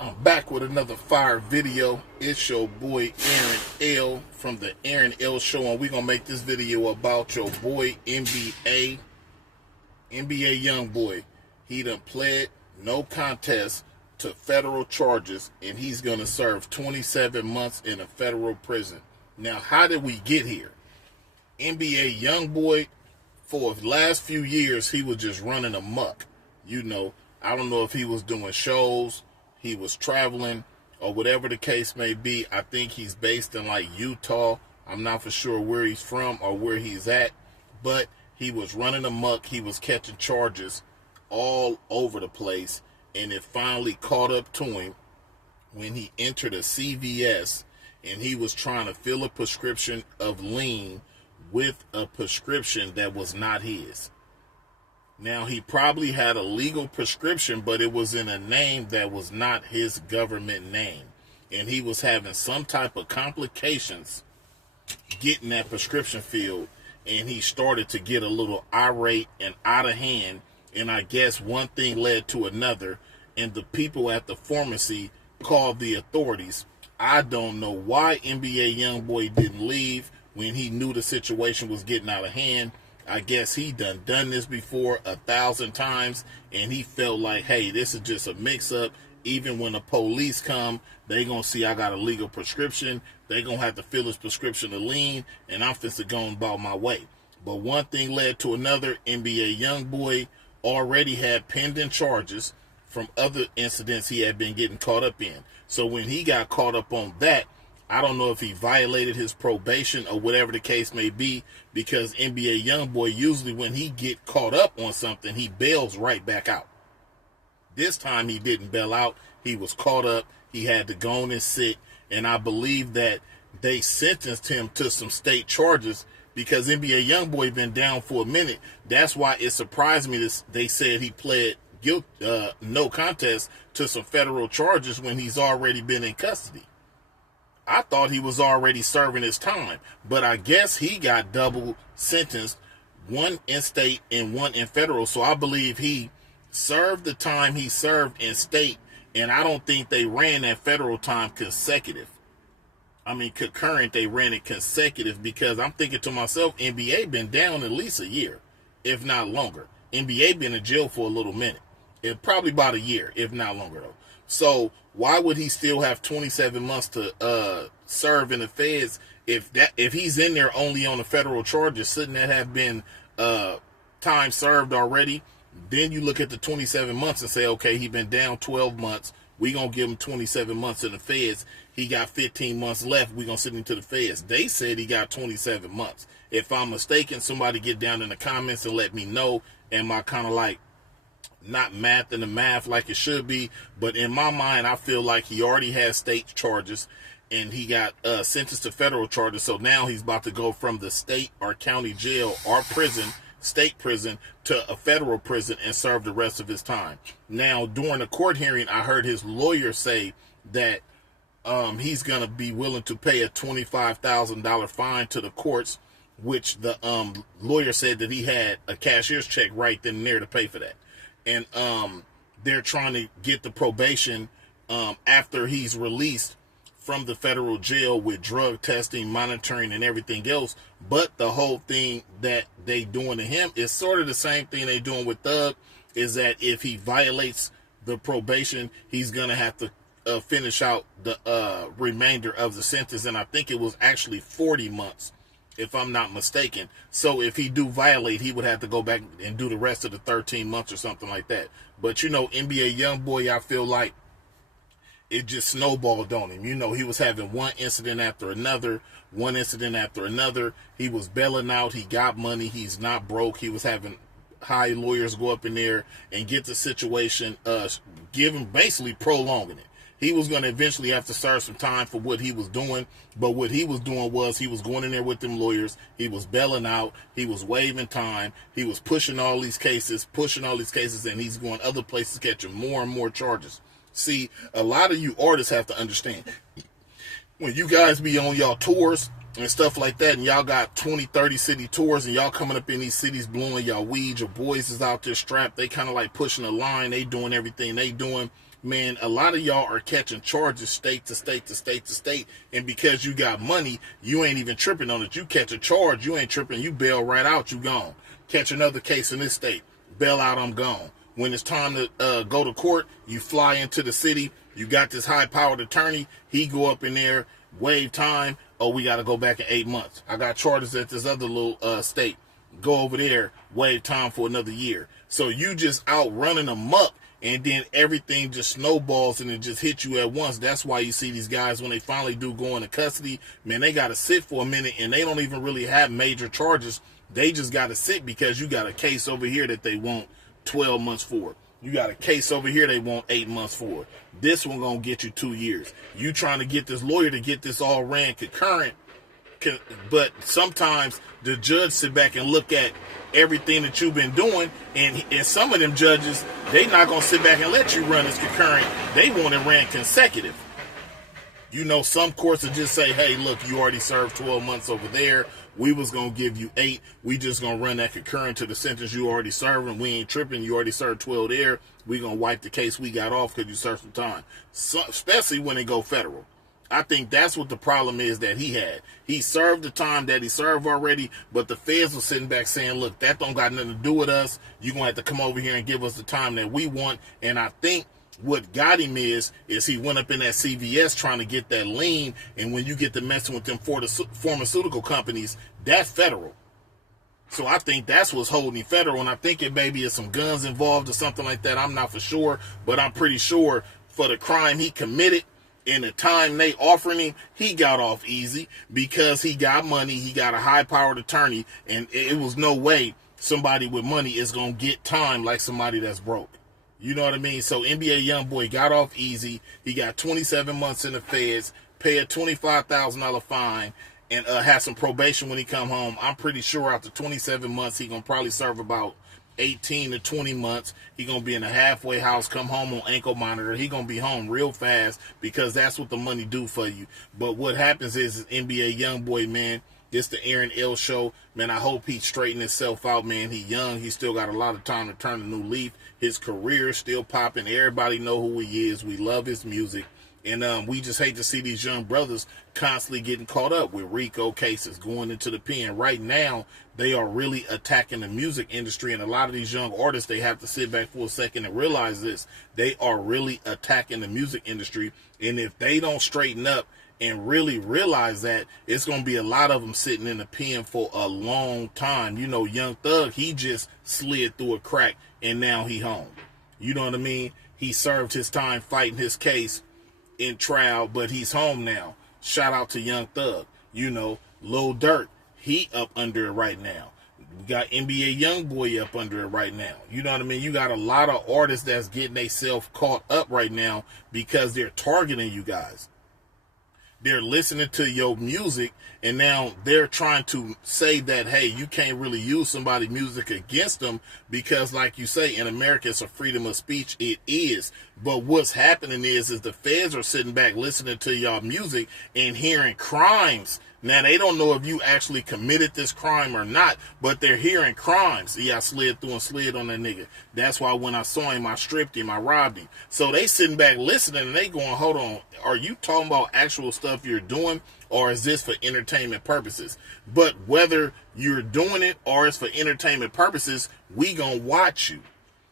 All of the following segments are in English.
I'm back with another fire video. It's your boy Aaron L from the Aaron L Show, and we're gonna make this video about your boy NBA youngboy. He done pled no contest to federal charges, and he's gonna serve 27 months in a federal prison. Now, how did we get here? NBA youngboy, for the last few years, he was just running amok. You know, I don't know if he was doing shows, he was traveling, or whatever the case may be. I think he's based in like Utah. I'm not for sure where he's from or where he's at, but he was running amok. He was catching charges all over the place, and it finally caught up to him when he entered a CVS and he was trying to fill a prescription of lean with a prescription that was not his. Now, he probably had a legal prescription, but it was in a name that was not his government name. And he was having some type of complications getting that prescription filled. And he started to get a little irate and out of hand. And I guess one thing led to another. And the people at the pharmacy called the authorities. I don't know why NBA youngboy didn't leave when he knew the situation was getting out of hand. I guess he done this before 1,000 times, and he felt like, hey, this is just a mix-up. Even when the police come, they gonna see I got a legal prescription. They gonna have to fill his prescription of lean, and I'm finna go about my way. But one thing led to another. NBA youngboy already had pending charges from other incidents he had been getting caught up in. So when he got caught up on that, I don't know if he violated his probation or whatever the case may be, because NBA youngboy, usually when he get caught up on something, he bails right back out. This time he didn't bail out. He was caught up. He had to go on and sit. And I believe that they sentenced him to some state charges because NBA youngboy been down for a minute. That's why it surprised me that they said he pled no contest to some federal charges when he's already been in custody. I thought he was already serving his time, but I guess he got double sentenced, one in state and one in federal. So I believe he served the time he served in state, and I don't think they ran that federal time consecutive. I mean, concurrent, they ran it consecutive, because I'm thinking to myself, NBA been down at least a year, if not longer. NBA been in jail for a little minute. It probably about a year, if not longer though. So why would he still have 27 months to serve in the feds if he's in there only on the federal charges, shouldn't that have been time served already? Then you look at the 27 months and say, okay, he been down 12 months. We gonna give him 27 months in the feds. He got 15 months left. We gonna send him to the feds. They said he got 27 months. If I'm mistaken, somebody get down in the comments and let me know. Am I kind of like not math in the math like it should be? But in my mind, I feel like he already has state charges and he got sentenced to federal charges. So now he's about to go from the state or county jail or prison, state prison, to a federal prison and serve the rest of his time. Now, during the court hearing, I heard his lawyer say that he's going to be willing to pay a $25,000 fine to the courts, which the lawyer said that he had a cashier's check right then and there to pay for that. And they're trying to get the probation after he's released from the federal jail with drug testing, monitoring, and everything else. But the whole thing that they doing to him is sort of the same thing they doing with Thug, is that if he violates the probation, he's going to have to finish out the remainder of the sentence. And I think it was actually 40 months, if I'm not mistaken. So if he do violate, he would have to go back and do the rest of the 13 months or something like that. But, you know, NBA youngboy, I feel like it just snowballed on him. You know, he was having one incident after another, one incident after another. He was bailing out. He got money. He's not broke. He was having high lawyers go up in there and get the situation, basically prolonging it. He was going to eventually have to serve some time for what he was doing. But what he was doing was he was going in there with them lawyers. He was bailing out. He was waiving time. He was pushing all these cases, and he's going other places catching more and more charges. See, a lot of you artists have to understand, when you guys be on y'all tours and stuff like that, and y'all got 20, 30 city tours, and y'all coming up in these cities blowing y'all weed, your boys is out there strapped, they kind of like pushing the line, they doing everything they doing. man, a lot of y'all are catching charges state to state to state to state, and because you got money, you ain't even tripping on it. You catch a charge, you ain't tripping, you bail right out, you gone. Catch another case in this state, bail out, I'm gone. When it's time to go to court, you fly into the city, you got this high-powered attorney, he go up in there, waive time, oh, we got to go back in 8 months. I got charges at this other little state. Go over there, waive time for another year. So you just out running amok, and then everything just snowballs and it just hits you at once. That's why you see these guys, when they finally do go into custody, man, they got to sit for a minute, and they don't even really have major charges. They just got to sit because you got a case over here that they want 12 months for. You got a case over here they want 8 months for. This one gonna get you 2 years. You trying to get this lawyer to get this all ran concurrent, but sometimes the judge sit back and look at everything that you've been doing, and some of them judges, they not gonna sit back and let you run this concurrent. They want it ran consecutive. You know, some courts will just say, hey, look, you already served 12 months over there. We was going to give you 8. We just going to run that concurrent to the sentence you already served, and we ain't tripping. You already served 12 there. We going to wipe the case we got off because you served some time, so, especially when they go federal. I think that's what the problem is that he had. He served the time that he served already, but the feds were sitting back saying, look, that don't got nothing to do with us. You're going to have to come over here and give us the time that we want. And I think what got him is he went up in that CVS trying to get that lien, and when you get to messing with them pharmaceutical companies, that's federal. So I think that's what's holding him federal, and I think it maybe is some guns involved or something like that. I'm not for sure, but I'm pretty sure for the crime he committed and the time they offering him, he got off easy because he got money, he got a high-powered attorney, and it was no way somebody with money is going to get time like somebody that's broke. You know what I mean? So NBA Youngboy got off easy. He got 27 months in the feds, pay a $25,000 fine, and have some probation when he come home. I'm pretty sure after 27 months, he going to probably serve about 18 to 20 months. He going to be in a halfway house, come home on ankle monitor. He going to be home real fast because that's what the money do for you. But what happens is NBA Youngboy, man, this the Aaron L. show. Man, I hope he straightened himself out, man. He young. He still got a lot of time to turn a new leaf. His career is still popping. Everybody know who he is. We love his music. And we just hate to see these young brothers constantly getting caught up with RICO cases, going into the pen. Right now, they are really attacking the music industry. And a lot of these young artists, they have to sit back for a second and realize this. They are really attacking the music industry. And if they don't straighten up and really realize that, it's going to be a lot of them sitting in the pen for a long time. You know, Young Thug, he just slid through a crack and now he home. You know what I mean? He served his time fighting his case in trial, but he's home now. Shout out to Young Thug. You know, Lil Durk, he up under it right now. We got NBA Youngboy up under it right now. You know what I mean? You got a lot of artists that's getting themselves caught up right now because they're targeting you guys. They're listening to your music, and now they're trying to say that, hey, you can't really use somebody's music against them because, like you say, in America, it's a freedom of speech. It is. But what's happening is the feds are sitting back listening to y'all music and hearing crimes. Now, they don't know if you actually committed this crime or not, but they're hearing crimes. Yeah, I slid through and slid on that nigga. That's why when I saw him, I stripped him, I robbed him. So they sitting back listening, and they going, hold on, are you talking about actual stuff you're doing, or is this for entertainment purposes? But whether you're doing it or it's for entertainment purposes, we gonna watch you.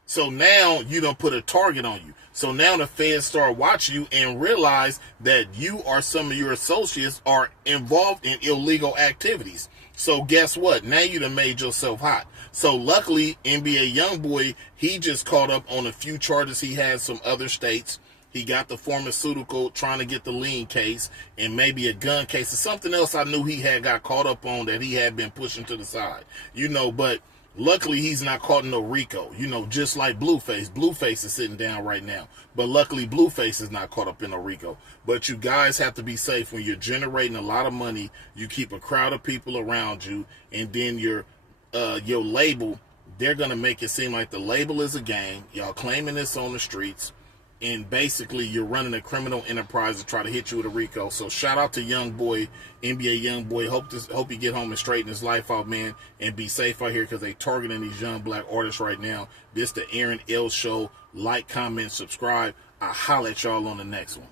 So now you don't put a target on you. So now the feds start watching you and realize that you or some of your associates are involved in illegal activities. So guess what? Now you done made yourself hot. So luckily, NBA Youngboy, he just caught up on a few charges he had some other states. He got the pharmaceutical, trying to get the lien case, and maybe a gun case, or something else I knew he had got caught up on that he had been pushing to the side. You know, but luckily, he's not caught in no RICO, you know, just like Blueface. Blueface is sitting down right now. But luckily, Blueface is not caught up in no RICO. But you guys have to be safe. When you're generating a lot of money, you keep a crowd of people around you, and then your label, they're going to make it seem like the label is a gang. Y'all claiming this on the streets. And basically, you're running a criminal enterprise to try to hit you with a RICO. So shout out to Youngboy, NBA Youngboy. Hope you get home and straighten his life out, man, and be safe out here because they targeting these young black artists right now. This the Aaron L. Show. Like, comment, subscribe. I'll holler at y'all on the next one.